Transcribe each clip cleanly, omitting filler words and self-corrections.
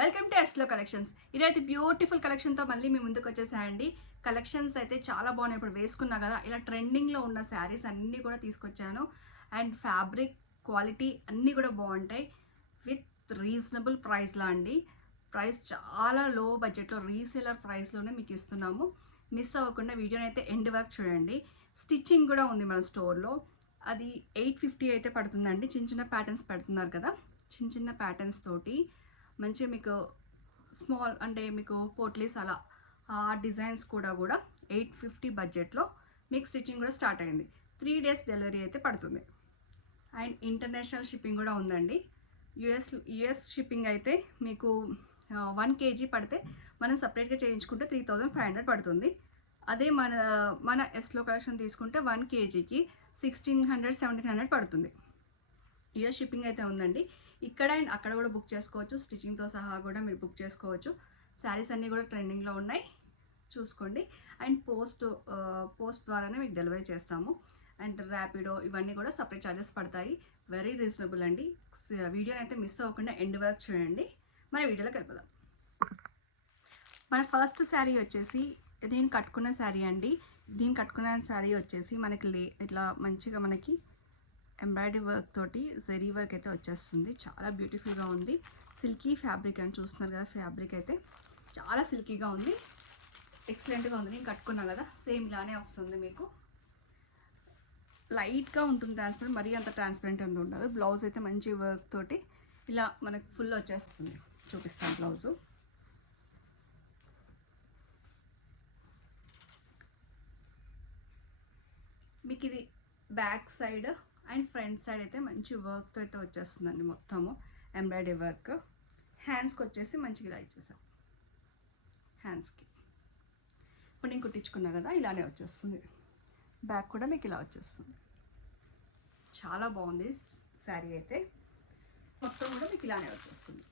Welcome to ఎస్లో collections. ఇదైతే beautiful కలెక్షన్తో మళ్ళీ మీ ముందుకు వచ్చేసాయండి. కలెక్షన్స్ అయితే చాలా బాగున్నాయి. ఇప్పుడు వేసుకున్నా కదా, ఇలా ట్రెండింగ్లో ఉన్న శారీస్ అన్నీ కూడా తీసుకొచ్చాను. అండ్ ఫ్యాబ్రిక్ క్వాలిటీ అన్నీ కూడా బాగుంటాయి. విత్ రీజనబుల్ ప్రైస్లో అండి. ప్రైస్ చాలా లో బడ్జెట్లో రీసేలర్ ప్రైస్లోనే మీకు ఇస్తున్నాము. మిస్ అవ్వకుండా వీడియోని అయితే ఎండ్ వరకు చూడండి. స్టిచ్చింగ్ కూడా ఉంది మన స్టోర్లో. అది 850 అయితే పడుతుందండి. చిన్న చిన్న ప్యాటర్న్స్ పెడుతున్నారు కదా, చిన్న చిన్న ప్యాటర్న్స్ తోటి మంచిగా మీకు స్మాల్ అంటే మీకు పోట్లీస్ అలా ఆ డిజైన్స్ కూడా 850 బడ్జెట్లో మీకు స్టిచ్చింగ్ కూడా స్టార్ట్ అయింది. 3 days డెలివరీ అయితే పడుతుంది. అండ్ ఇంటర్నేషనల్ షిప్పింగ్ కూడా ఉందండి. యుఎస్ షిప్పింగ్ అయితే మీకు 1 kg పడితే మనం సపరేట్గా చేయించుకుంటే 3500 పడుతుంది. అదే మన ఎస్లో కలెక్షన్ తీసుకుంటే 1 kgకి 1600 1700 పడుతుంది. యుఎస్ షిప్పింగ్ అయితే ఉందండి. ఇక్కడ అండ్ అక్కడ కూడా బుక్ చేసుకోవచ్చు. స్టిచ్చింగ్తో సహా కూడా మీరు బుక్ చేసుకోవచ్చు. శారీస్ అన్నీ కూడా ట్రెండింగ్లో ఉన్నాయి, చూసుకోండి. అండ్ పోస్ట్ ద్వారానే మీకు డెలివరీ చేస్తాము. అండ్ ర్యాపిడో ఇవన్నీ కూడా సపరేట్ ఛార్జెస్ పడతాయి. వెరీ రీజనబుల్ అండి. వీడియోని అయితే మిస్ అవ్వకుండా ఎండ్ వరకు చూడండి. మన వీడియోలోకి వెళ్ళిపోదాం. మన ఫస్ట్ శారీ వచ్చేసి నేను కట్టుకున్న శారీ అండి. కట్టుకున్న శారీ వచ్చేసి మనకి ఇట్లా మంచిగా మనకి ఎంబ్రాయిడరీ వర్క్ తోటి జరీ వర్క్ అయితే వచ్చేస్తుంది. చాలా బ్యూటిఫుల్గా ఉంది. సిల్కీ ఫ్యాబ్రిక్ అని చూస్తున్నారు కదా, ఫ్యాబ్రిక్ అయితే చాలా సిల్కీగా ఉంది, ఎక్సలెంట్గా ఉంది. నేను కట్టుకున్నా కదా, సేమ్ ఇలానే వస్తుంది. మీకు లైట్గా ఉంటుంది ట్రాన్స్పరెంట్, మరీ అంత ట్రాన్స్పరెంట్ అంత ఉండదు. బ్లౌజ్ అయితే మంచి వర్క్ తోటి ఇలా మనకు ఫుల్ వచ్చేస్తుంది. చూపిస్తాను బ్లౌజు. మీకు ఇది back side and front side అయితే మంచి వర్క్తో అయితే వచ్చేస్తుందండి. మొత్తము ఎంబ్రాయిడరీ వర్క్. హ్యాండ్స్కి వచ్చేసి మంచిగా ఇలా ఇచ్చేసాం. హ్యాండ్స్కి ఇప్పుడు నేను కుట్టించుకున్నా కదా, ఇలానే వచ్చేస్తుంది. బ్యాక్ కూడా మీకు ఇలా వచ్చేస్తుంది. చాలా బాగుంది శారీ అయితే. మొత్తం కూడా మీకు ఇలానే వచ్చేస్తుంది.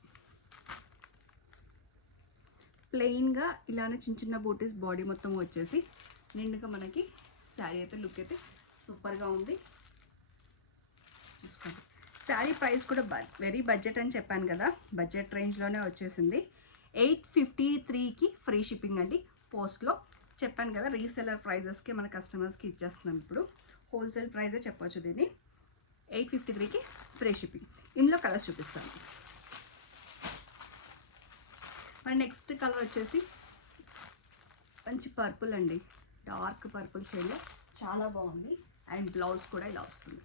ప్లెయిన్గా ఇలానే చిన్న చిన్న బూటీస్ బాడీ మొత్తం వచ్చేసి నిండుగా మనకి శారీ అయితే లుక్ అయితే సూపర్గా ఉంది. చూసుకోండి. శారీ ప్రైస్ కూడా వెరీ బడ్జెట్ అని చెప్పాను కదా, బడ్జెట్ రేంజ్లోనే వచ్చేసింది. 853కి ఫ్రీ షిప్పింగ్ అండి. పోస్ట్లో చెప్పాను కదా, రీసెలర్ ప్రైజెస్కి మన కస్టమర్స్కి ఇచ్చేస్తున్నాం. ఇప్పుడు హోల్సేల్ ప్రైజే చెప్పొచ్చు దీన్ని. 853కి ఫ్రీ షిప్పింగ్. ఇందులో కలర్స్ చూపిస్తాను. మన నెక్స్ట్ కలర్ వచ్చేసి మంచి పర్పుల్ అండి. డార్క్ పర్పుల్ షేడ్లో చాలా బాగుంది. అండ్ బ్లౌజ్ కూడా ఇలా వస్తుంది.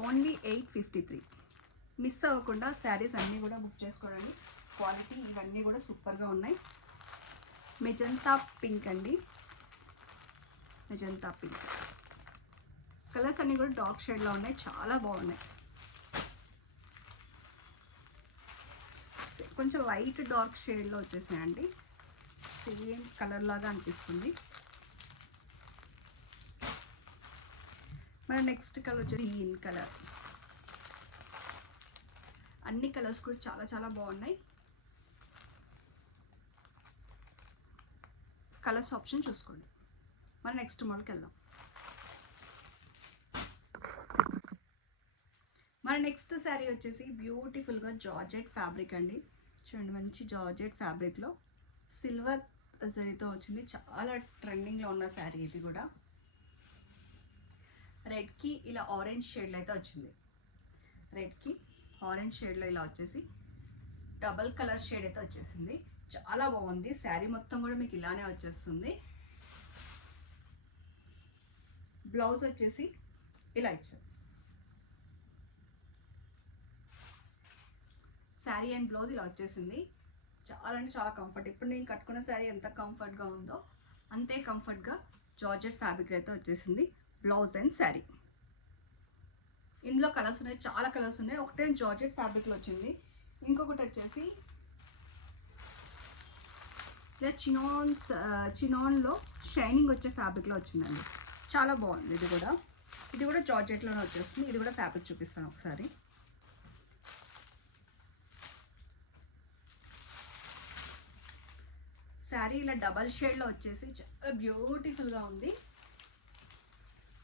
ఓన్లీ 853. మిస్ అవ్వకుండా శారీస్ అన్నీ కూడా బుక్ చేసుకోండి. క్వాలిటీ ఇవన్నీ కూడా సూపర్గా ఉన్నాయి. మెజంతా పింక్ అండి. మెజంతా పింక్ కలర్స్ అన్నీ కూడా డార్క్ షేడ్లో ఉన్నాయి. చాలా బాగున్నాయి. కొంచెం లైట్ డార్క్ షేడ్లో వచ్చేసాయండి. సేమ్ కలర్ లాగా అనిపిస్తుంది. మన నెక్స్ట్ కలర్ వచ్చేసి గ్రీన్ కలర్. అన్ని కలర్స్ కూడా చాలా చాలా బాగున్నాయి. కలర్స్ ఆప్షన్ చూసుకోండి. మన నెక్స్ట్ మోడల్కి వెళ్దాం. మన నెక్స్ట్ శారీ వచ్చేసి బ్యూటిఫుల్గా జార్జెట్ ఫ్యాబ్రిక్ అండి. చూడండి, మంచి జార్జెట్ ఫ్యాబ్రిక్లో సిల్వర్ జరీతో వచ్చింది. చాలా ట్రెండింగ్లో ఉన్న శారీ ఇది కూడా. రెడ్కి ఇలా ఆరెంజ్ షేడ్లో అయితే వచ్చింది. రెడ్కి ఆరెంజ్ షేడ్లో ఇలా వచ్చేసి డబల్ కలర్ షేడ్ అయితే వచ్చేసింది. చాలా బాగుంది. శారీ మొత్తం కూడా మీకు ఇలానే వచ్చేస్తుంది. బ్లౌజ్ వచ్చేసి ఇలా ఇచ్చారు. శారీ అండ్ బ్లౌజ్ ఇలా వచ్చేసింది. చాలా అంటే చాలా కంఫర్ట్. ఇప్పుడు నేను కట్టుకున్న శారీ ఎంత కంఫర్ట్గా ఉందో అంతే కంఫర్ట్గా జార్జెట్ ఫ్యాబ్రిక్ అయితే వచ్చేసింది. Blouse and sari. ఇందులో కలర్స్ ఉన్నాయి, చాలా కలర్స్ ఉన్నాయి. ఒకటే జార్జెట్ ఫ్యాబ్రిక్లో వచ్చింది. ఇంకొకటి వచ్చేసి ఇలా చినాన్లో షైనింగ్ వచ్చే ఫ్యాబ్రిక్లో వచ్చిందండి. చాలా బాగుంది. ఇది కూడా జార్జెట్లోనే వచ్చేస్తుంది. ఇది కూడా ఫ్యాబ్రిక్ చూపిస్తాను ఒకసారి. శారీ ఇలా డబల్ షేడ్లో వచ్చేసి చాలా బ్యూటిఫుల్గా ఉంది.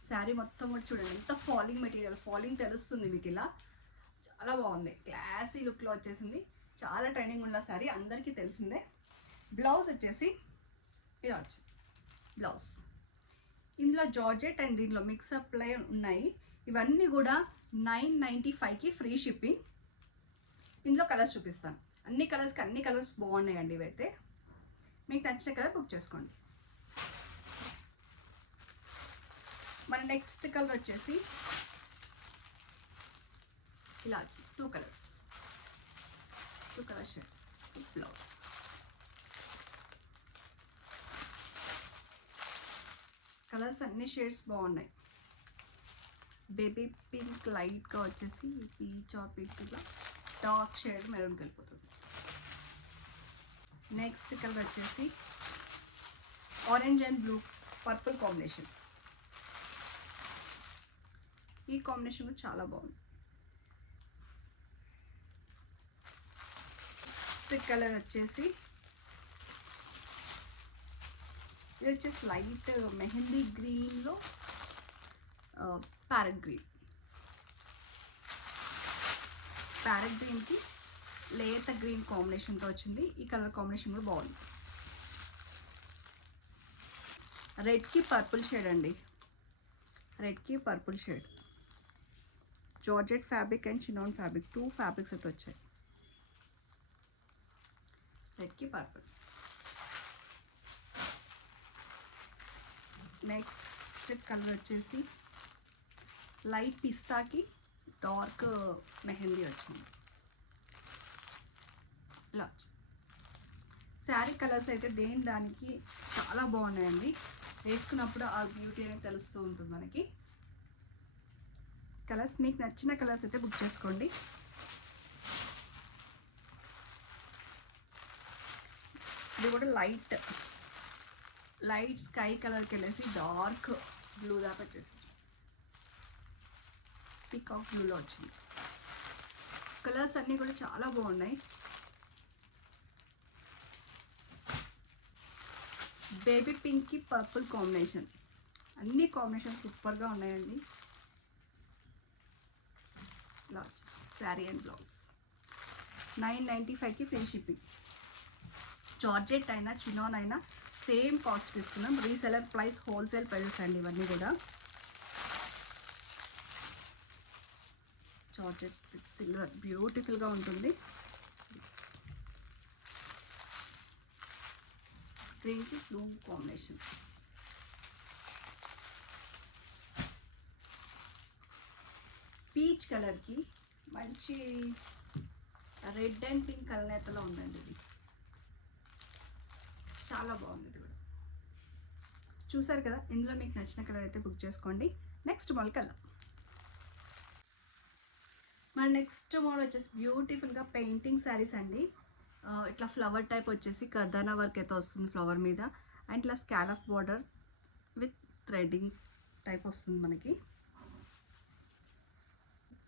శారీ మొత్తం కూడా చూడండి ఎంత ఫాలింగ్ మెటీరియల్, ఫాలింగ్ తెలుస్తుంది మీకు. ఇలా చాలా బాగుంది, క్లాసీ లుక్లో వచ్చేసింది. చాలా ట్రెండింగ్ ఉన్న శారీ, అందరికీ తెలిసిందే. బ్లౌజ్ వచ్చేసి ఇలా వచ్చింది బ్లౌజ్. ఇందులో జార్జెట్ అండ్ దీనిలో మిక్సప్లే ఉన్నాయి. ఇవన్నీ కూడా 995కి ఫ్రీ షిప్పింగ్. ఇందులో కలర్స్ చూపిస్తాను. అన్ని కలర్స్ బాగున్నాయండి. ఇవైతే మీకు నచ్చిన కలర్ బుక్ చేసుకోండి. మన నెక్స్ట్ కలర్ వచ్చేసి ఇలా వచ్చింది. 2 కలర్స్ షేడ్ బ్లౌజ్. కలర్స్ అన్ని షేడ్స్ బాగున్నాయి. బేబీ పింక్ లైట్గా వచ్చేసి పీచ్ ఆర్ పింక్గా డార్క్ షేడ్ మెరూన్ కలిపోతుంది. నెక్స్ట్ కలర్ వచ్చేసి orange and blue purple combination. ఈ కాంబినేషన్ కూడా చాలా బాగుంది. నెక్స్ట్ కలర్ వచ్చేసి ఇది వచ్చేసి లైట్ మెహందీ గ్రీన్లో ప్యారెట్ గ్రీన్కి లేత గ్రీన్ కాంబినేషన్తో వచ్చింది. ఈ కలర్ కాంబినేషన్ కూడా బాగుంది. రెడ్కి పర్పుల్ షేడ్ అండి, రెడ్కి purple shade. Georgette fabric and chinon fabric 2 fabrics అయితే వచ్చాయి. రెడ్కి పర్పుల్. నెక్స్ట్ కలర్ వచ్చేసి లైట్ పిస్తాకి డార్క్ మెహందీ వచ్చింది. ఇలా వచ్చింది. శారీ కలర్స్ అయితే దానికి చాలా బాగున్నాయండి. వేసుకున్నప్పుడు ఆ బ్యూటీ అనేది తెలుస్తూ ఉంటుంది మనకి. కలర్స్ మీకు నచ్చిన కలర్స్ అయితే బుక్ చేసుకోండి. ఇది కూడా లైట్ స్కై కలర్కి వెళ్ళేసి డార్క్ బ్లూ దాకా వచ్చేసింది. పీకాక్ బ్లూలో వచ్చింది. కలర్స్ అన్నీ కూడా చాలా బాగున్నాయి. బేబీ పింక్కి పర్పుల్ కాంబినేషన్. అన్ని కాంబినేషన్ సూపర్గా ఉన్నాయండి. ఇలా వచ్చింది శారీ అండ్ బ్లౌజ్. 995కి ఫ్రీ షిప్పింగ్. జార్జెట్ అయినా చినాన్ అయినా సేమ్ కాస్ట్కి ఇస్తున్నాం. రీసెలర్ ప్రైస్, హోల్సేల్ ప్రైజెస్ అండి ఇవన్నీ కూడా. జార్జెట్ విత్ సిల్వర్ బ్యూటిఫుల్గా ఉంటుంది. గ్రీన్కి బ్లూ కాంబినేషన్. పీచ్ కలర్కి మంచి రెడ్ అండ్ పింక్ కలనేతలో ఉందండి. ఇది చాలా బాగుంది. ఇది కూడా చూసారు కదా. ఇందులో మీకు నచ్చిన కలర్ అయితే బుక్ చేసుకోండి. నెక్స్ట్ మోడల్ వెళ్దాం. మన నెక్స్ట్ మోడల్ వచ్చేసి బ్యూటిఫుల్గా పెయింటింగ్ శారీస్ అండి. ఇట్లా ఫ్లవర్ టైప్ వచ్చేసి కర్దానా వర్క్ అయితే వస్తుంది ఫ్లవర్ మీద. అండ్ ఇట్లా scallop border with threading type వస్తుంది మనకి.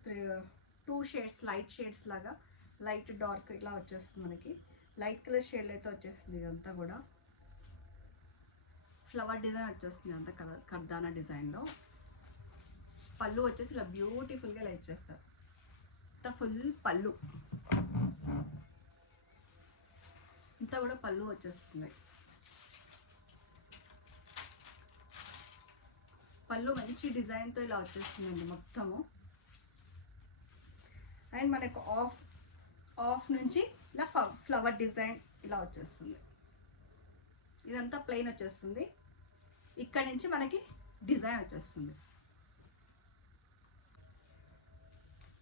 2 షేడ్స్ లైట్ షేడ్స్ లాగా లైట్ డార్క్ ఇలా వచ్చేస్తుంది మనకి. లైట్ కలర్ షేడ్ అయితే వచ్చేస్తుంది. ఇదంతా కూడా ఫ్లవర్ డిజైన్ వచ్చేస్తుంది. అంతా కలర్ కర్దానా డిజైన్లో. పళ్ళు వచ్చేసి ఇలా బ్యూటిఫుల్గా ఇలా ఇచ్చేస్తారు. ఇంత ఫుల్ పళ్ళు, ఇంత కూడా పళ్ళు వచ్చేస్తుంది. పళ్ళు మంచి డిజైన్తో ఇలా వచ్చేస్తుందండి మొత్తము. అండ్ మనకు ఆఫ్ నుంచి ఇలా ఫ్లవర్ డిజైన్ ఇలా వచ్చేస్తుంది. ఇదంతా ప్లెయిన్ వచ్చేస్తుంది. ఇక్కడ నుంచి మనకి డిజైన్ వచ్చేస్తుంది.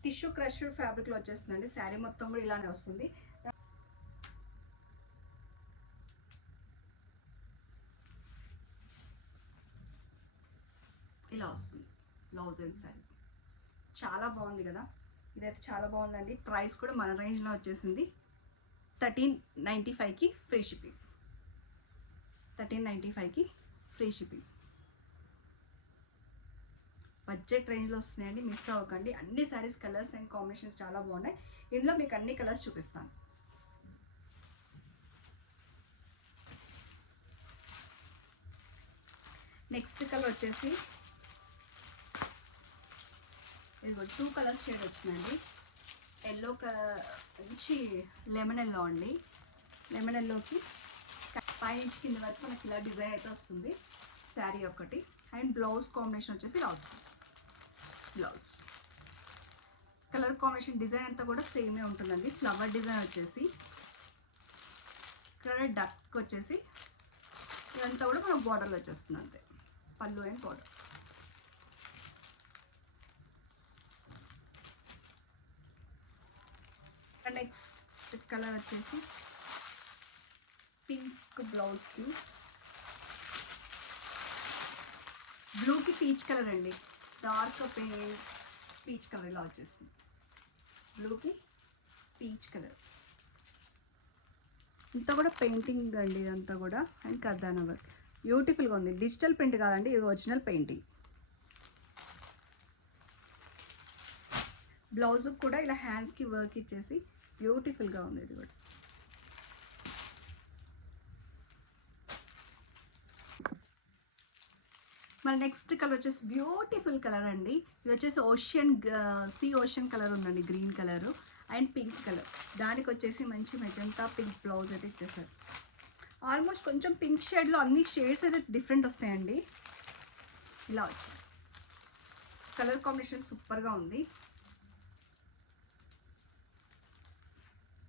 టిష్యూ క్రష్డ్ ఫ్యాబ్రిక్లో వచ్చేస్తుందండి. శారీ మొత్తం కూడా ఇలానే వస్తుంది. ఇలా వస్తుంది బ్లౌజ్ అండ్ శారీ. చాలా బాగుంది కదా. ఇదైతే చాలా బాగుందండి. ప్రైస్ కూడా మన రేంజ్లో వచ్చేసింది. 1395కి ఫ్రీ షిప్పింగ్. 1395కి ఫ్రీ షిప్పింగ్. బడ్జెట్ రేంజ్లో వస్తున్నాయండి, మిస్ అవ్వకండి. అన్ని శారీస్ కలర్స్ అండ్ కాంబినేషన్స్ చాలా బాగున్నాయి. ఇందులో మీకు అన్ని కలర్స్ చూపిస్తాను. నెక్స్ట్ కలర్ వచ్చేసి ఇది 2 కలర్స్ షేడ్ వచ్చిందండి. ఎల్లో కలర్ మంచి లెమన్ ఎల్లో అండి. లెమన్ ఎల్లోకి పైనుంచి కింద వరకు మనకి ఇలా డిజైన్ అయితే వస్తుంది శారీ ఒకటి. అండ్ బ్లౌజ్ కాంబినేషన్ వచ్చేసి ఇలా వస్తుంది. బ్లౌజ్ కలర్ కాంబినేషన్ డిజైన్ అంతా కూడా సేమే ఉంటుందండి. ఫ్లవర్ డిజైన్ వచ్చేసి ఇక్కడ డక్ వచ్చేసి ఇదంతా కూడా మనకు బార్డర్లో వచ్చేస్తుంది అంతే. పళ్ళు అండ్ బార్డర్. నెక్స్ట్ కలర్ వచ్చేసి పింక్ బ్లౌజ్కి బ్లూకి పీచ్ కలర్ అండి. డార్క్ పీచ్ కలర్ ఇలా వచ్చేస్తుంది. బ్లూకి పీచ్ కలర్. ఇంతా కూడా పెయింటింగ్ అండి ఇదంతా కూడా. అండ్ కర్దానా వర్క్ బ్యూటిఫుల్గా ఉంది. డిజిటల్ ప్రింట్ కాదండి, ఇది ఒరిజినల్ పెయింటింగ్. బ్లౌజ్ కూడా ఇలా హ్యాండ్స్కి వర్క్ ఇచ్చేసి బ్యూటిఫుల్గా ఉంది ఇది కూడా. మన నెక్స్ట్ కలర్ వచ్చేసి బ్యూటిఫుల్ కలర్ అండి. ఇది వచ్చేసి సీ ఓషన్ కలర్ ఉందండి, green colour and pink colour. దానికి వచ్చేసి మంచి మెజంతా పింక్ బ్లౌజ్ అయితే ఇచ్చేసారు. ఆల్మోస్ట్ కొంచెం పింక్ షేడ్లో అన్ని షేడ్స్ అయితే డిఫరెంట్ వస్తాయండి. ఇలా వచ్చాయి. కలర్ కాంబినేషన్ సూపర్గా ఉంది.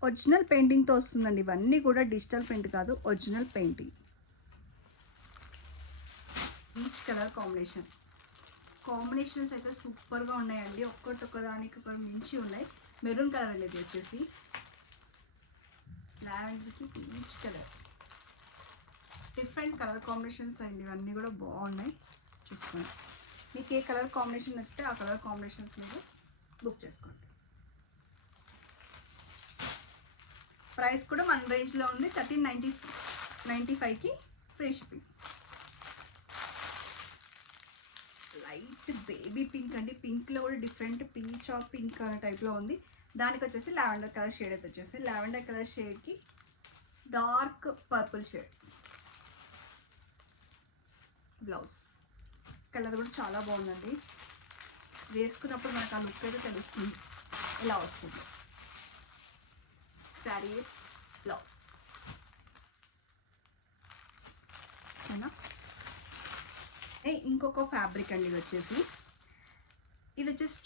ఒరిజినల్ పెయింటింగ్తో వస్తుందండి. ఇవన్నీ కూడా డిజిటల్ ప్రింట్ కాదు, original painting. Peach colour combinations అయితే సూపర్గా ఉన్నాయండి. ఒక్కదానికి ఒకటి మించి ఉన్నాయి. మెరూన్ కలర్ అండి ఇది వచ్చేసి. లావెండర్కి peach colour. Different colour combinations అండి. ఇవన్నీ కూడా బాగున్నాయి. చూసుకోండి. మీకు ఏ కలర్ కాంబినేషన్ నచ్చితే ఆ కలర్ కాంబినేషన్స్ మీరు బుక్ చేసుకోండి. ప్రైస్ కూడా మన రేంజ్లో ఉంది. 1395కి free shipping. Light baby pink అండి. పింక్లో కూడా డిఫరెంట్ పీచ్ ఆఫ్ పింక్ అనే టైప్లో ఉంది. దానికి వచ్చేసి లావెండర్ కలర్ షేడ్ అయితే వచ్చేసి లావెండర్ కలర్ షేడ్కి dark purple shade. Blouse colour కూడా చాలా బాగుందండి. వేసుకున్నప్పుడు మనకు ఆ లుక్ అయితే తెలుస్తుంది. ఇలా వస్తుంది శారీ బ్లౌజ్. ఓకేనా. ఇంకొక ఫ్యాబ్రిక్ అండి ఇది వచ్చేసి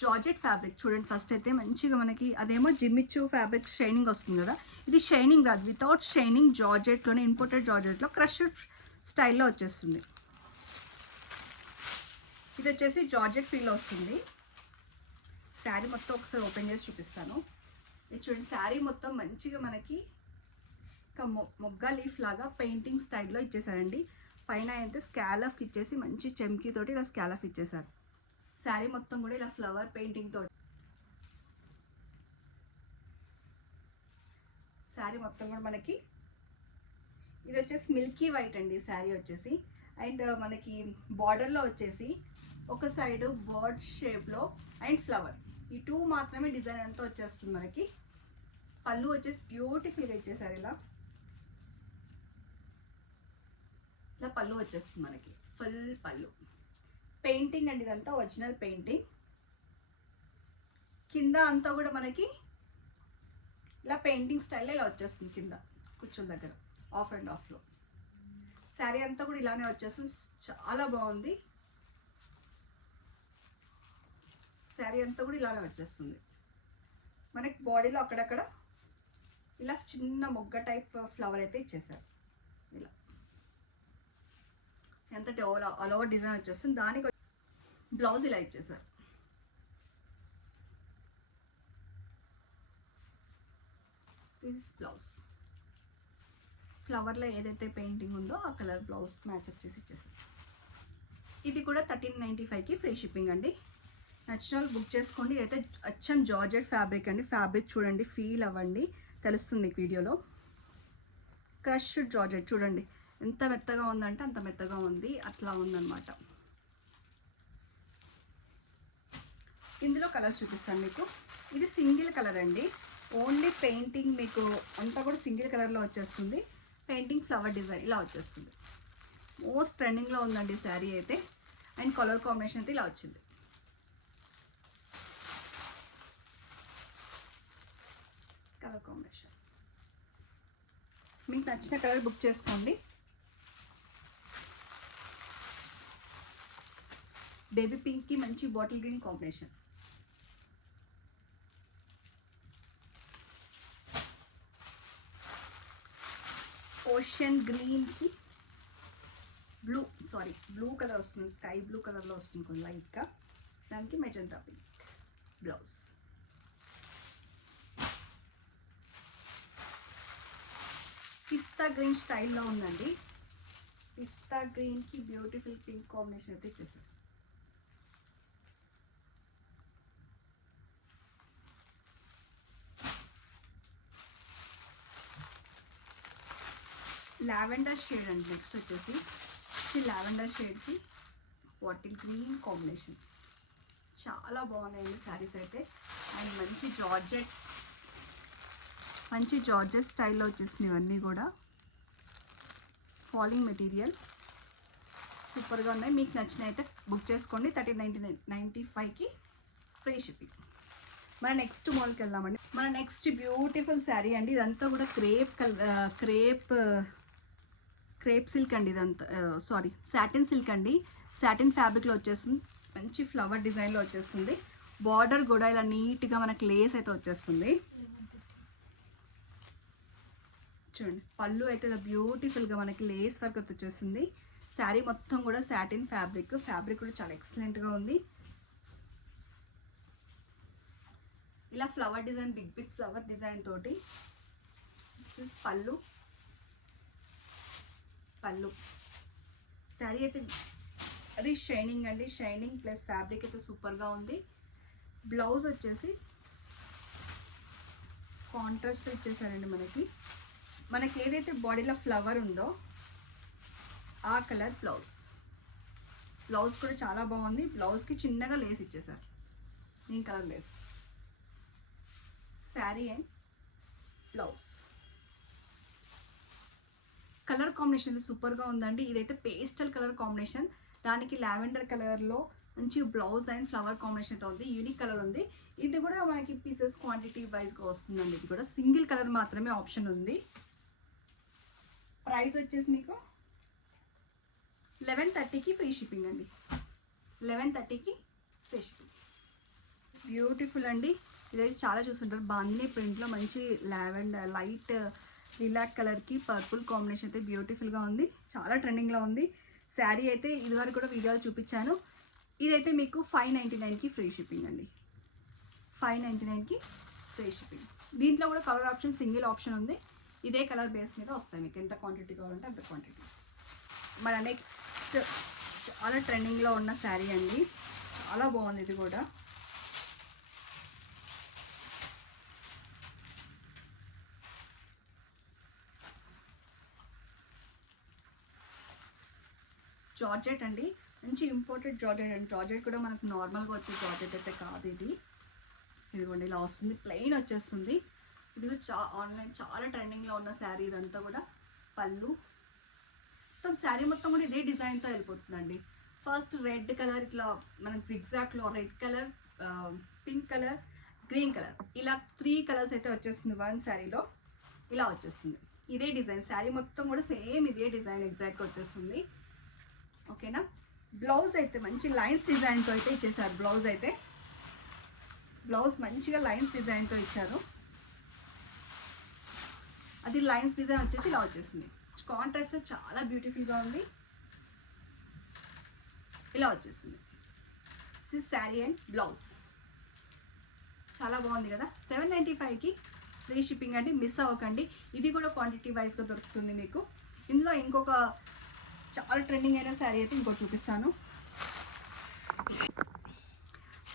జార్జెట్ ఫ్యాబ్రిక్. చూడండి ఫస్ట్ అయితే మంచిగా మనకి అదేమో జిమ్మిచ్చు ఫ్యాబ్రిక్ షైనింగ్ వస్తుంది కదా. ఇది షైనింగ్ రాదు, వితౌట్ షైనింగ్ జార్జెట్లోనే, ఇంపోర్టెడ్ జార్జెట్లో క్రష్ స్టైల్లో వచ్చేస్తుంది. ఇది వచ్చేసి జార్జెట్ ఫీల్లో వస్తుంది. శారీ మొత్తం ఒకసారి ఓపెన్ చేసి చూపిస్తాను. ఇది చూడండి, శారీ మొత్తం మంచిగా మనకి ఒక మొగ్గ లీఫ్ లాగా పెయింటింగ్ స్టైల్లో ఇచ్చేసారండి. పైన అయితే స్కాలఫ్ ఇచ్చేసి మంచి చెమ్కీ తోటి ఇలా స్కాలఫ్ ఇచ్చేసారు. శారీ మొత్తం కూడా ఇలా ఫ్లవర్ పెయింటింగ్ తోటి శారీ మొత్తం కూడా మనకి ఇది వచ్చేసి మిల్కీ వైట్ అండి శారీ వచ్చేసి. అండ్ మనకి బార్డర్లో వచ్చేసి ఒక సైడ్ బర్డ్ షేప్లో అండ్ ఫ్లవర్, ఈ టూ మాత్రమే డిజైన్ అంతా వచ్చేస్తుంది మనకి. పళ్ళు వచ్చేసి బ్యూటిఫుల్గా ఇచ్చేసారు. ఇలా పళ్ళు వచ్చేస్తుంది మనకి, ఫుల్ పళ్ళు. పెయింటింగ్ అండి ఇదంతా ఒరిజినల్ పెయింటింగ్. కింద అంతా కూడా మనకి ఇలా పెయింటింగ్ స్టైల్లో ఇలా వచ్చేస్తుంది. కింద కూర్చొని దగ్గర ఆఫ్ అండ్ ఆఫ్లో శారీ అంతా కూడా ఇలానే వచ్చేస్తుంది. చాలా బాగుంది. శారీ అంతా కూడా ఇలానే వచ్చేస్తుంది మనకి. బాడీలో అక్కడక్కడ ఇలా చిన్న మొగ్గ టైప్ ఫ్లవర్ అయితే ఇచ్చేసారు. ఇలా ఎంత ఆల్ ఓవర్ డిజైన్ వచ్చేస్తుంది. దానికి బ్లౌజ్ ఇలా ఇచ్చేసారు. దిస్ బ్లౌజ్ ఫ్లవర్లో ఏదైతే పెయింటింగ్ ఉందో ఆ కలర్ బ్లౌజ్ మ్యాచ్అప్ చేసి ఇచ్చేసారు. ఇది కూడా 1395కి ఫ్రీ షిప్పింగ్ అండి. నచ్చిన బుక్ చేసుకోండి. ఇదైతే అచ్చం జార్జెట్ ఫ్యాబ్రిక్ అండి. ఫ్యాబ్రిక్ చూడండి, ఫీల్ అవ్వండి, తెలుస్తుంది మీకు వీడియోలో. క్రష్ జార్జెట్ చూడండి ఎంత మెత్తగా ఉందంటే అంత మెత్తగా ఉంది. అట్లా ఉందన్నమాట. ఇందులో కలర్స్ చూపిస్తాను మీకు. ఇది సింగిల్ కలర్ అండి. ఓన్లీ పెయింటింగ్ మీకు అంతా కూడా సింగిల్ కలర్లో వచ్చేస్తుంది. పెయింటింగ్ ఫ్లవర్ డిజైన్ ఇలా వచ్చేస్తుంది. మోస్ట్ ట్రెండింగ్లో ఉందండి శారీ అయితే. అండ్ కలర్ కాంబినేషన్ అయితే ఇలా వచ్చింది. కాంబినేషన్. మీకు నచ్చిన కలర్ బుక్ చేసుకోండి. బేబీ పింక్కి మంచి బాటిల్ గ్రీన్ కాంబినేషన్. ఓషన్ గ్రీన్కి బ్లూ కలర్ వస్తుంది, స్కై బ్లూ కలర్లో వస్తుంది కొంచెం లైట్గా. దానికి మెజంతా పింక్ బ్లౌజ్. పిస్తా గ్రీన్ స్టైల్లో ఉందండి. పిస్తా గ్రీన్కి బ్యూటిఫుల్ పింక్ కాంబినేషన్ అయితే ఇచ్చేసారు. లావెండర్ షేడ్ అండి. నెక్స్ట్ వచ్చేసి లావెండర్ షేడ్కి బాటిల్ గ్రీన్ కాంబినేషన్. చాలా బాగున్నాయండి శారీస్ అయితే. అండ్ మంచి జార్జెట్ స్టైల్లో వచ్చేసింది ఇవన్నీ కూడా. ఫాలింగ్ మెటీరియల్ సూపర్గా ఉన్నాయి. మీకు నచ్చిన అయితే బుక్ చేసుకోండి. 1395కి ఫ్రీ షిప్పింగ్. మన నెక్స్ట్ మోడల్కి వెళ్దామండి. మన నెక్స్ట్ బ్యూటిఫుల్ శారీ అండి. ఇదంతా కూడా క్రేప్ సిల్క్ అండి. ఇదంతా సాటిన్ సిల్క్ అండి. సాటిన్ ఫ్యాబ్రిక్లో వచ్చేస్తుంది. మంచి ఫ్లవర్ డిజైన్లో వచ్చేస్తుంది. బార్డర్ కూడా ఇలా నీట్గా మనకి లేస్ అయితే వచ్చేస్తుంది. చూడండి, పళ్ళు అయితే ఇలా బ్యూటిఫుల్గా మనకి లేస్ వర్క్ అయితే వచ్చేస్తుంది. శారీ మొత్తం కూడా సాటిన్ ఫ్యాబ్రిక్ కూడా చాలా ఎక్సలెంట్గా ఉంది. ఇలా flower design, big flower design తోటి. పళ్ళు శారీ అయితే అది షైనింగ్ అండి. షైనింగ్ ప్లస్ ఫ్యాబ్రిక్ అయితే సూపర్గా ఉంది. బ్లౌజ్ వచ్చేసి కాంట్రాస్ట్ ఇచ్చేసారండి. మనకి ఏదైతే బాడీలో ఫ్లవర్ ఉందో ఆ కలర్ బ్లౌజ్ కూడా చాలా బాగుంది. బ్లౌజ్కి చిన్నగా లేస్ ఇచ్చేసారు, green colour Lay's. Sari and blouse colour combination సూపర్గా ఉందండి. ఇదైతే పేస్టల్ కలర్ కాంబినేషన్, దానికి లావెండర్ కలర్లో మంచి బ్లౌజ్ అండ్ ఫ్లవర్ కాంబినేషన్ అయితే ఉంది. యూనిక్ కలర్ ఉంది. ఇది కూడా మనకి పీసెస్ క్వాంటిటీ వైజ్గా వస్తుందండి. ఇది కూడా సింగిల్ కలర్ మాత్రమే ఆప్షన్ ఉంది. ప్రైస్ వచ్చేసి మీకు 1130కి ఫ్రీ షిప్పింగ్ అండి. 1130కి ఫ్రీ షిప్పింగ్. బ్యూటిఫుల్ అండి. ఇదైతే చాలా చూస్తుంటారు. బాందిని ప్రింట్లో మంచి లావెండర్ లైట్ లిలాక్ కలర్కి పర్పుల్ కాంబినేషన్ అయితే బ్యూటిఫుల్గా ఉంది. చాలా ట్రెండింగ్లో ఉంది. శారీ అయితే ఇదివరకు కూడా వీడియోలో చూపించాను. ఇదైతే మీకు 599కి ఫ్రీ షిప్పింగ్ అండి. 599కి ఫ్రీ షిప్పింగ్. దీంట్లో కూడా కలర్ ఆప్షన్ సింగిల్ ఆప్షన్ ఉంది. ఇదే కలర్ బేస్ మీద వస్తాయి. మీకు ఎంత క్వాంటిటీ కావాలంటే అంత క్వాంటిటీ. మన నెక్స్ట్ చాలా ట్రెండింగ్లో ఉన్న శారీ అండి. చాలా బాగుంది. ఇది కూడా జార్జెట్ అండి. మంచి ఇంపోర్టెడ్ జార్జెట్ అండి. జార్జెట్ కూడా మనకు నార్మల్గా వచ్చే జార్జెట్ అయితే కాదు. ఇదిగోండి ఇలా వస్తుంది. ప్లెయిన్ వచ్చేస్తుంది. ఇది ఆన్లైన్ చాలా ట్రెండింగ్లో ఉన్న శారీ. ఇదంతా కూడా పళ్ళు మొత్తం శారీ మొత్తం కూడా ఇదే డిజైన్తో వెళ్ళిపోతుందండి. ఫస్ట్ రెడ్ కలర్ ఇట్లా మనకు జిగ్జాక్లో red colour, pink colour, green colour ఇలా 3 కలర్స్ అయితే వచ్చేస్తుంది వన్ శారీలో. ఇలా వచ్చేస్తుంది ఇదే డిజైన్. శారీ మొత్తం కూడా సేమ్ ఇదే డిజైన్ ఎగ్జాక్ట్గా వచ్చేస్తుంది. ఓకేనా. బ్లౌజ్ అయితే మంచి లైన్స్ డిజైన్తో అయితే ఇచ్చేసారు. బ్లౌజ్ మంచిగా లైన్స్ డిజైన్తో ఇచ్చారు. అది లైన్స్ డిజైన్ వచ్చేసి ఇలా వచ్చేసింది. కాంట్రాస్ట్ చాలా బ్యూటిఫుల్గా ఉంది. ఇలా వచ్చేసింది. దిస్ శారీ అండ్ బ్లౌజ్ చాలా బాగుంది కదా. 795కి ఫ్రీ షిప్పింగ్ అండి. మిస్ అవ్వకండి. ఇది కూడా క్వాంటిటీ వైజ్గా దొరుకుతుంది మీకు. ఇందులో ఇంకొక చాలా ట్రెండింగ్ అయిన శారీ అయితే ఇంకో చూపిస్తాను.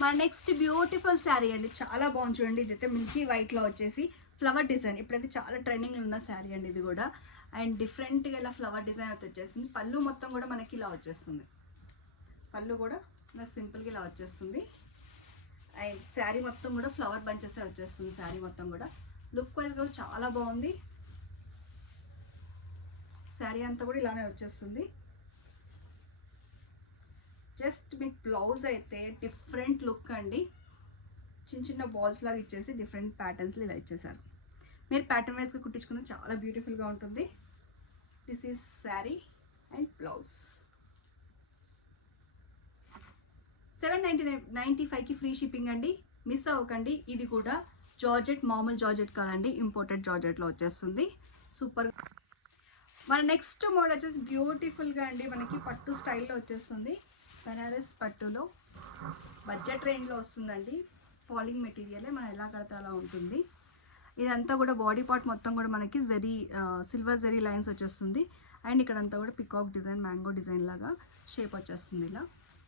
మా నెక్స్ట్ బ్యూటిఫుల్ శారీ అండి. చాలా బాగుంది చూడండి. ఇదైతే మిల్కీ వైట్లో వచ్చేసి ఫ్లవర్ డిజైన్. ఇప్పుడైతే చాలా ట్రెండింగ్లో ఉన్న శారీ అండి ఇది కూడా. అండ్ డిఫరెంట్గా ఇలా ఫ్లవర్ డిజైన్ అయితే వచ్చేసింది. పళ్ళు మొత్తం కూడా మనకి ఇలా వచ్చేస్తుంది. పళ్ళు కూడా మనకు సింపుల్గా ఇలా వచ్చేస్తుంది. అండ్ శారీ మొత్తం కూడా ఫ్లవర్ బంచెస్ వచ్చేస్తుంది. శారీ మొత్తం కూడా లుక్ వైజ్ కూడా చాలా బాగుంది. శారీ అంతా కూడా ఇలానే వచ్చేస్తుంది. జస్ట్ మీకు బ్లౌజ్ అయితే డిఫరెంట్ లుక్ అండి. చిన్న చిన్న బాల్స్ లాగా ఇచ్చేసి డిఫరెంట్ ప్యాటర్న్స్లో ఇలా ఇచ్చేసారు. మీరు ప్యాటర్న్ వైజ్గా కుట్టించుకున్న చాలా బ్యూటిఫుల్గా ఉంటుంది. This is sari and blouse. 795కి ఫ్రీ షిప్పింగ్ అండి, మిస్ అవ్వకండి. ఇది కూడా జార్జెట్, మామూలు జార్జెట్ కాదండి, ఇంపోర్టెడ్ జార్జెట్లో వచ్చేస్తుంది. సూపర్. మన నెక్స్ట్ మోడల్ వచ్చేసి బ్యూటిఫుల్గా అండి, మనకి పట్టు స్టైల్లో వచ్చేస్తుంది. బనారస్ పట్టులో బడ్జెట్ రేంజ్లో వస్తుందండి. ఫాలింగ్ మెటీరియలే, మనం ఎలా కడితే అలా ఉంటుంది. ఇదంతా కూడా బాడీ పార్ట్ మొత్తం కూడా మనకి జరీ, సిల్వర్ జరీ లైన్స్ వచ్చేస్తుంది. అండ్ ఇక్కడంతా కూడా పికాక్ డిజైన్, మ్యాంగో డిజైన్ లాగా షేప్ వచ్చేస్తుంది. ఇలా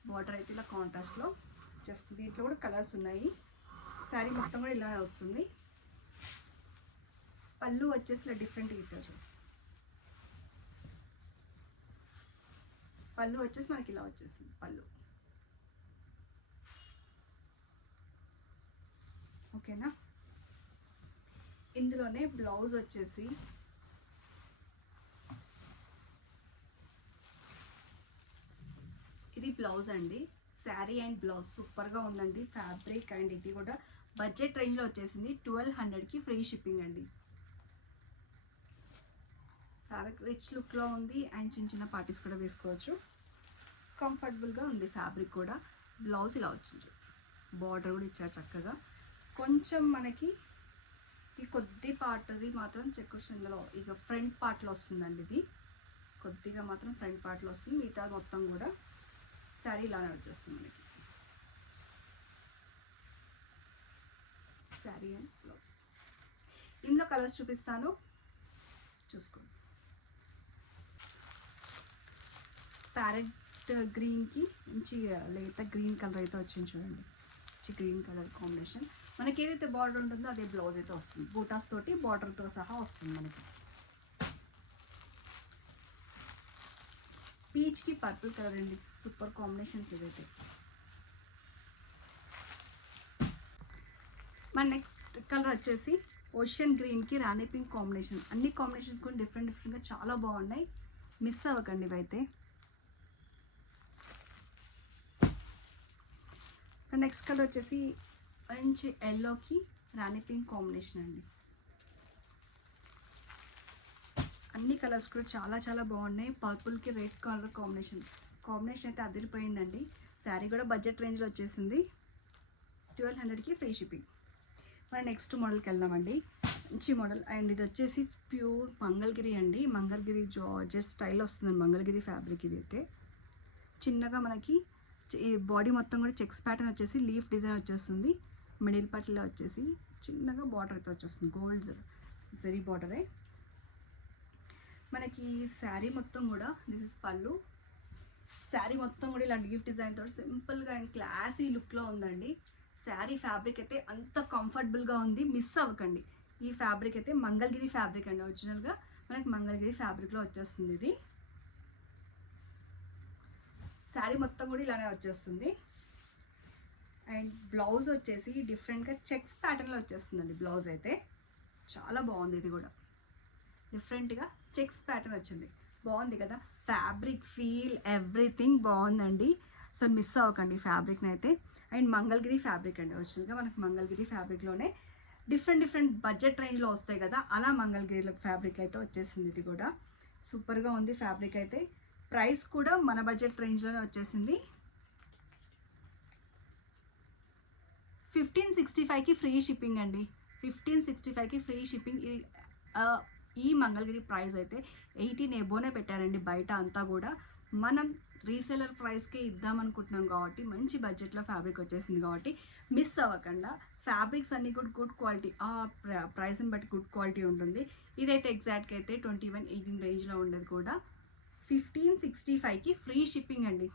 బార్డర్ అయితే ఇలా కాంట్రాస్ట్లో వచ్చేస్తుంది. దీంట్లో కూడా కలర్స్ ఉన్నాయి. శారీ మొత్తం కూడా ఇలానే వస్తుంది. పళ్ళు వచ్చేసి ఇలా డిఫరెంట్గా ఇచ్చారు. పళ్ళు వచ్చేసి మనకి ఇలా వచ్చేసింది పళ్ళు. ఓకేనా. ఇందులోనే బ్లౌజ్ వచ్చేసి ఇది బ్లౌజ్ అండి, శారీ అండ్ బ్లౌజ్ సూపర్గా ఉందండి. ఫ్యాబ్రిక్ అండ్ ఇది కూడా బడ్జెట్ రేంజ్లో వచ్చేసింది. 1200కి ఫ్రీ షిప్పింగ్ అండి. ఫ్యాబ్రిక్ రిచ్ లుక్లో ఉంది అండ్ చిన్న చిన్న పార్టీస్ కూడా వేసుకోవచ్చు. కంఫర్టబుల్గా ఉంది ఫ్యాబ్రిక్ కూడా. బ్లౌజ్ ఇలా వచ్చింది, బార్డర్ కూడా ఇచ్చారు చక్కగా. కొంచెం మనకి ఈ కొద్ది పార్ట్ది మాత్రం చెక్ వస్తుంది ఇందులో, ఇక ఫ్రంట్ పార్ట్లో వస్తుందండి. ఇది కొద్దిగా మాత్రం ఫ్రంట్ పార్ట్లో వస్తుంది, మిగతా మొత్తం కూడా శారీ ఇలానే వచ్చేస్తుంది మనకి. Sari and blouse. ఇందులో కలర్స్ చూపిస్తాను, చూసుకోండి. ప్యారెట్ గ్రీన్కి మంచి లేత గ్రీన్ కలర్ అయితే వచ్చింది చూడండి. మంచి గ్రీన్ కలర్ కాంబినేషన్. మనకి ఏదైతే బార్డర్ ఉంటుందో అదే బ్లౌజ్ అయితే వస్తుంది, బూటాస్ తోటి బార్డర్తో సహా వస్తుంది మనకి. పీచ్కి పర్పుల్ కలర్ అండి, సూపర్ కాంబినేషన్స్ ఇదైతే. మన నెక్స్ట్ కలర్ వచ్చేసి ఓషియన్ గ్రీన్కి రాణి పింక్ కాంబినేషన్. అన్ని కాంబినేషన్స్ కూడా డిఫరెంట్ డిఫరెంట్గా చాలా బాగున్నాయి, మిస్ అవ్వకండి ఇవైతే. నెక్స్ట్ కలర్ వచ్చేసి మంచి ఎల్లోకి రాణి పింక్ కాంబినేషన్ అండి. అన్ని కలర్స్ కూడా చాలా చాలా బాగున్నాయి. పర్పుల్కి రెడ్ కలర్ కాంబినేషన్ అయితే అదిరిపోయిందండి. శారీ కూడా బడ్జెట్ రేంజ్లో వచ్చేసింది. 1200కి ఫ్రీ షిప్పింగ్. మన నెక్స్ట్ మోడల్కి వెళ్దామండి. మంచి మోడల్ అండ్ ఇది వచ్చేసి ప్యూర్ మంగళగిరి అండి. మంగళగిరి జార్జెట్ స్టైల్ వస్తుంది మంగళగిరి ఫ్యాబ్రిక్. ఇది అయితే చిన్నగా మనకి బాడీ మొత్తం కూడా చెక్స్ ప్యాటర్న్ వచ్చేసి లీఫ్ డిజైన్ వచ్చేస్తుంది. మిడిల్ పార్ట్లో వచ్చేసి చిన్నగా బార్డర్ అయితే వచ్చేస్తుంది, గోల్డ్ జరీ బార్డరే. మనకి శారీ మొత్తం కూడా దిస్ ఇస్ పళ్ళు. శారీ మొత్తం కూడా ఇలా లీఫ్ డిజైన్తో సింపుల్గా అండ్ క్లాసీ లుక్లో ఉందండి. శారీ ఫ్యాబ్రిక్ అయితే అంత కంఫర్టబుల్గా ఉంది, మిస్ అవ్వకండి. ఈ ఫ్యాబ్రిక్ అయితే మంగళగిరి ఫ్యాబ్రిక్ అండి, ఒరిజినల్గా మనకి మంగళగిరి ఫ్యాబ్రిక్లో వచ్చేస్తుంది ఇది. శారీ మొత్తం కూడా ఇలానే వచ్చేస్తుంది. అండ్ బ్లౌజ్ వచ్చేసి డిఫరెంట్గా చెక్స్ ప్యాటర్న్లో వచ్చేస్తుందండి. బ్లౌజ్ అయితే చాలా బాగుంది, ఇది కూడా డిఫరెంట్గా చెక్స్ ప్యాటర్న్ వచ్చింది, బాగుంది కదా. ఫ్యాబ్రిక్ ఫీల్ ఎవ్రీథింగ్ బాగుందండి, సో మిస్ అవ్వకండి ఫ్యాబ్రిక్ని అయితే. అండ్ మంగళగిరి ఫ్యాబ్రిక్ అండి, వచ్చిందిగా మనకి మంగళగిరి ఫ్యాబ్రిక్లోనే డిఫరెంట్ బడ్జెట్ రేంజ్లో వస్తాయి కదా, అలా మంగళగిరి ఫ్యాబ్రిక్ అయితే వచ్చేసింది. ఇది కూడా సూపర్గా ఉంది ఫ్యాబ్రిక్ అయితే. ప్రైస్ కూడా మన బడ్జెట్ రేంజ్లోనే వచ్చేసింది. 1565కి ఫ్రీ షిప్పింగ్ అండి. 1565కి ఫ్రీ షిప్పింగ్. ఈ మంగళగిరి ప్రైస్ అయితే 18 ఎబోనే పెట్టారండి బయట అంతా కూడా. మనం రీసెలర్ ప్రైస్కే ఇద్దామనుకుంటున్నాం కాబట్టి మంచి బడ్జెట్లో ఫ్యాబ్రిక్ వచ్చేసింది కాబట్టి మిస్ అవ్వకుండా. ఫ్యాబ్రిక్స్ అన్నీ కూడా గుడ్ క్వాలిటీ, ఆ ప్రైస్ని బట్టి గుడ్ క్వాలిటీ ఉంటుంది. ఇదైతే ఎగ్జాక్ట్గా అయితే 21-18 రేంజ్లో ఉండేది కూడా. 1565కి ఫ్రీ షిప్పింగ్ అండి.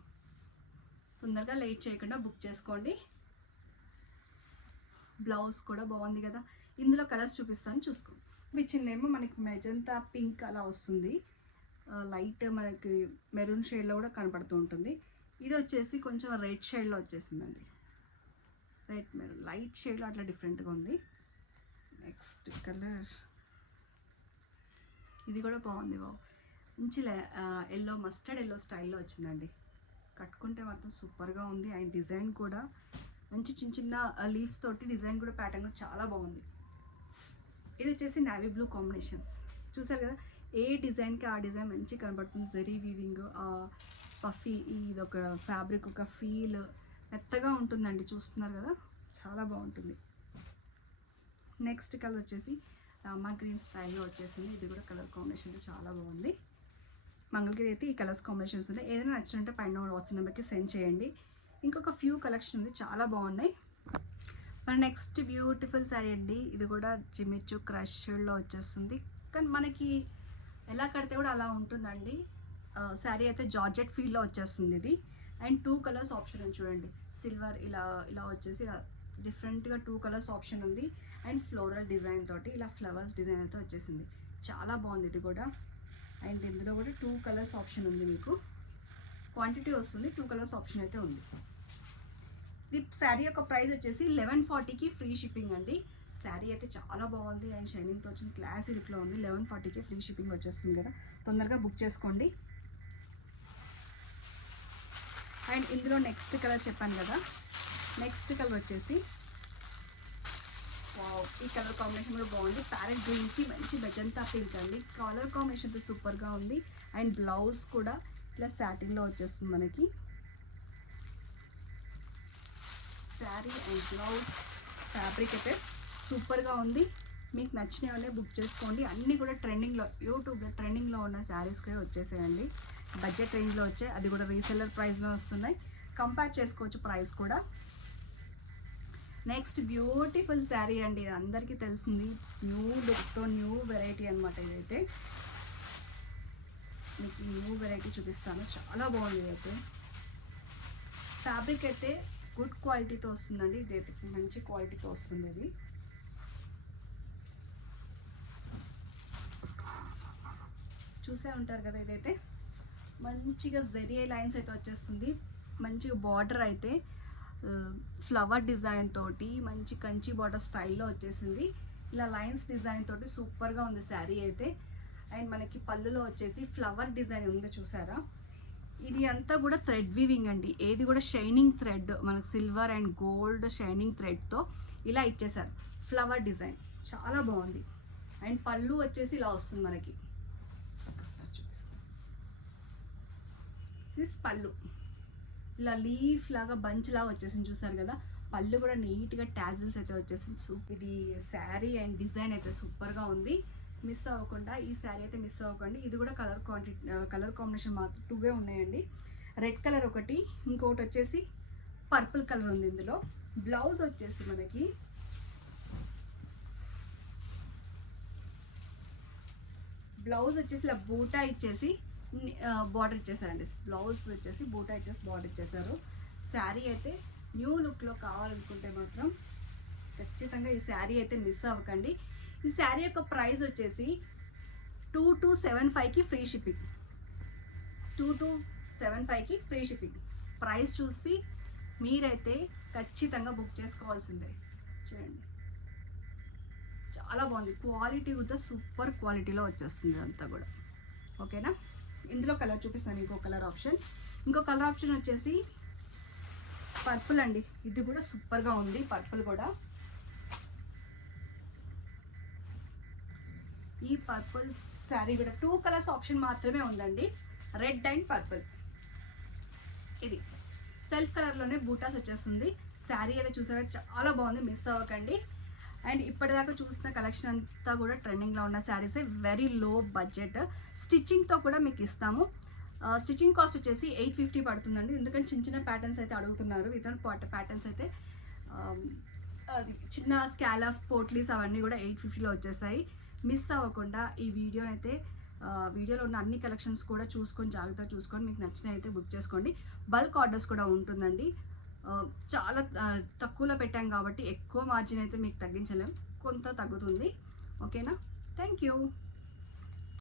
తొందరగా లేట్ చేయకుండా బుక్ చేసుకోండి. బ్లౌజ్ కూడా బాగుంది కదా. ఇందులో కలర్స్ చూపిస్తాను, చూసుకోండి. ఇచ్చిందేమో మనకి మెజంతా పింక్ అలా వస్తుంది, లైట్ మనకి మెరూన్ షేడ్లో కూడా కనపడుతూ ఉంటుంది. ఇది వచ్చేసి కొంచెం రెడ్ షేడ్లో వచ్చేసిందండి, రెడ్ మెరూన్ లైట్ షేడ్లో అట్లా డిఫరెంట్గా ఉంది. నెక్స్ట్ కలర్ ఇది కూడా బాగుంది, బాబు మంచి ఎల్లో, మస్టర్డ్ ఎల్లో స్టైల్లో వచ్చిందండి. కట్టుకుంటే మాత్రం సూపర్గా ఉంది. అండ్ డిజైన్ కూడా మంచి చిన్న చిన్న లీవ్స్ తోటి డిజైన్ కూడా ప్యాటర్న్ కూడా చాలా బాగుంది. ఇది వచ్చేసి నావీ బ్లూ కాంబినేషన్స్. చూసారు కదా, ఏ డిజైన్కి ఆ డిజైన్ మంచి కనబడుతుంది. జరీ వీవింగ్, పఫీ, ఇది ఒక ఫ్యాబ్రిక్ ఒక ఫీల్ మెత్తగా ఉంటుందండి. చూస్తున్నారు కదా, చాలా బాగుంటుంది. నెక్స్ట్ కలర్ వచ్చేసి రామా గ్రీన్ స్టైల్లో వచ్చేసింది. ఇది కూడా కలర్ కాంబినేషన్ చాలా బాగుంది. మంగళగిరి అయితే ఈ కలర్స్ కాంబినేషన్స్ ఉన్నాయి. ఏదైనా నచ్చినట్టే పైన వాట్సాప్ నెంబర్కి సెండ్ చేయండి. ఇంకొక ఫ్యూ కలెక్షన్ ఉంది, చాలా బాగున్నాయి. మన నెక్స్ట్ బ్యూటిఫుల్ శారీ అండి. ఇది కూడా జిమిచ్చు క్రష్లో వచ్చేస్తుంది, కానీ మనకి ఎలా కడితే కూడా అలా ఉంటుందండి. శారీ అయితే జార్జెట్ ఫీల్లో వచ్చేస్తుంది ఇది. అండ్ 2 కలర్స్ ఆప్షన్ ఉంది చూడండి. సిల్వర్ ఇలా ఇలా వచ్చేసి డిఫరెంట్గా 2 కలర్స్ ఆప్షన్ ఉంది. అండ్ ఫ్లోరల్ డిజైన్ తోటి ఇలా ఫ్లవర్స్ డిజైన్ అయితే వచ్చేసింది. చాలా బాగుంది ఇది కూడా. అండ్ ఇందులో కూడా 2 కలర్స్ ఆప్షన్ ఉంది. మీకు క్వాంటిటీ వస్తుంది, 2 కలర్స్ ఆప్షన్ అయితే ఉంది. ఈ శారీ యొక్క ప్రైస్ వచ్చేసి 1140కి ఫ్రీ షిప్పింగ్ అండి. శారీ అయితే చాలా బాగుంది అండ్ షైనింగ్తో వచ్చింది, క్లాసీ లుక్లో ఉంది. 1140కి ఫ్రీ షిప్పింగ్ వచ్చేస్తుంది కదా, తొందరగా బుక్ చేసుకోండి. అండ్ ఇందులో నెక్స్ట్ కలర్ చెప్పాను కదా, నెక్స్ట్ కలర్ వచ్చేసి వావ్, ఈ కలర్ కాంబినేషన్ కూడా బాగుంది. ప్యారెట్ గ్రీన్కి మంచి మెజంతా పింక్ అండి. కలర్ కాంబినేషన్ సూపర్గా ఉంది. అండ్ బ్లౌజ్ కూడా ఇలా సాటిన్లో వచ్చేస్తుంది మనకి. శారీ అండ్ బ్లౌజ్ ఫ్యాబ్రిక్ అయితే సూపర్గా ఉంది. మీకు నచ్చిన వాళ్ళే బుక్ చేసుకోండి. అన్నీ కూడా ట్రెండింగ్లో, యూట్యూబ్లో ట్రెండింగ్లో ఉన్న శారీస్ కూడా వచ్చేసాయండి. బడ్జెట్ రేంజ్లో వచ్చాయి, అది కూడా రీసెల్లర్ ప్రైస్లో వస్తున్నాయి. కంపేర్ చేసుకోవచ్చు ప్రైస్ కూడా. నెక్స్ట్ బ్యూటిఫుల్ శారీ అండి, ఇది అందరికీ తెలిసింది. న్యూ లుక్తో న్యూ వెరైటీ అనమాట. ఇదైతే మీకు న్యూ వెరైటీ చూపిస్తాను, చాలా బాగుంది. ఇదైతే ఫ్యాబ్రిక్ అయితే గుడ్ క్వాలిటీతో వస్తుందండి. ఇదైతే మంచి క్వాలిటీతో వస్తుంది. ఇది చూసే ఉంటారు కదా, ఇదైతే మంచిగా జరీ లైన్స్ అయితే వచ్చేస్తుంది. మంచిగా బార్డర్ అయితే ఫ్లవర్ డిజైన్ తోటి మంచి కంచి బార్డర్ స్టైల్లో వచ్చేసింది. ఇలా లైన్స్ డిజైన్ తోటి సూపర్గా ఉంది శారీ అయితే. అండ్ మనకి పళ్ళులో వచ్చేసి ఫ్లవర్ డిజైన్ ఉంది, చూసారా. ఇది అంతా కూడా థ్రెడ్ వీవింగ్ అండి. ఏది కూడా షైనింగ్ థ్రెడ్, మనకు సిల్వర్ అండ్ గోల్డ్ షైనింగ్ థ్రెడ్తో ఇలా ఇచ్చేసారు ఫ్లవర్ డిజైన్, చాలా బాగుంది. అండ్ పళ్ళు వచ్చేసి ఇలా వస్తుంది మనకి. ఒకసారి చూపిస్తాను, దిస్ పళ్ళు ఇలా లీఫ్ లాగా బంచ్ లాగా వచ్చేసింది, చూసారు కదా. పళ్ళు కూడా నీట్గా టాజిల్స్ అయితే వచ్చేసింది. ఇది శారీ అండ్ డిజైన్ అయితే సూపర్గా ఉంది. మిస్ అవ్వకుండా ఈ శారీ అయితే మిస్ అవ్వకండి. ఇది కూడా కలర్ కాంబినేషన్ మాత్రం 2 ఉన్నాయండి. రెడ్ కలర్ ఒకటి, ఇంకొకటి వచ్చేసి పర్పుల్ కలర్ ఉంది. ఇందులో బ్లౌజ్ వచ్చేసి మనకి ఇలా బూటా ఇచ్చేసి బార్డర్ ఇచ్చేసారండి. బ్లౌజ్ వచ్చేసి బూటా ఇచ్చేసి బార్డర్ ఇచ్చేసారు. శారీ అయితే న్యూ లుక్లో కావాలనుకుంటే మాత్రం ఖచ్చితంగా ఈ శారీ అయితే మిస్ అవ్వకండి. ఈ శారీ యొక్క ప్రైస్ వచ్చేసి 2275కి ఫ్రీ షిప్పింగ్. 2275కి ఫ్రీ షిప్పింగ్. ప్రైస్ చూసి మీరైతే ఖచ్చితంగా బుక్ చేసుకోవాల్సిందే. చూడండి, చాలా బాగుంది. క్వాలిటీ కూడా సూపర్ క్వాలిటీలో వచ్చేస్తుంది అంతా కూడా. ఓకేనా. ఇందులో కలర్ చూపిస్తాను, ఇంకో కలర్ ఆప్షన్ వచ్చేసి పర్పుల్ అండి. ఇది కూడా సూపర్గా ఉంది. పర్పుల్ కూడా, ఈ పర్పుల్ శారీ కూడా 2 కలర్స్ ఆప్షన్ మాత్రమే ఉందండి, రెడ్ అండ్ పర్పుల్. ఇది సెల్ఫ్ కలర్లోనే బూటాస్ వచ్చేస్తుంది. శారీ అయితే చూసారా, చాలా బాగుంది, మిస్ అవ్వకండి. అండ్ ఇప్పటిదాకా చూసిన కలెక్షన్ అంతా కూడా ట్రెండింగ్లో ఉన్న శారీసే, వెరీ లో బడ్జెట్. స్టిచ్చింగ్తో కూడా మీకు ఇస్తాము. స్టిచ్చింగ్ కాస్ట్ వచ్చేసి 850 పడుతుందండి. ఎందుకంటే చిన్న ప్యాటర్న్స్ అయితే అడుగుతున్నారు. వితౌట్ ప్యాటర్న్స్ అయితే అది చిన్న స్కాలఫ్ పోట్లీస్ అవన్నీ కూడా 850లో వచ్చేసాయి. మిస్ అవ్వకుండా ఈ వీడియోలో ఉన్న అన్ని కలెక్షన్స్ కూడా జాగ్రత్తగా చూసుకొని మీకు నచ్చినవి అయితే బుక్ చేసుకోండి. బల్క్ ఆర్డర్స్ కూడా ఉంటుందండి. చాలా తక్కువలో పెట్టాం కాబట్టి ఎక్కువ మార్జిన్ అయితే మీకు తగ్గించలేం, కొంత తగ్గుతుంది. ఓకేనా. Thank you.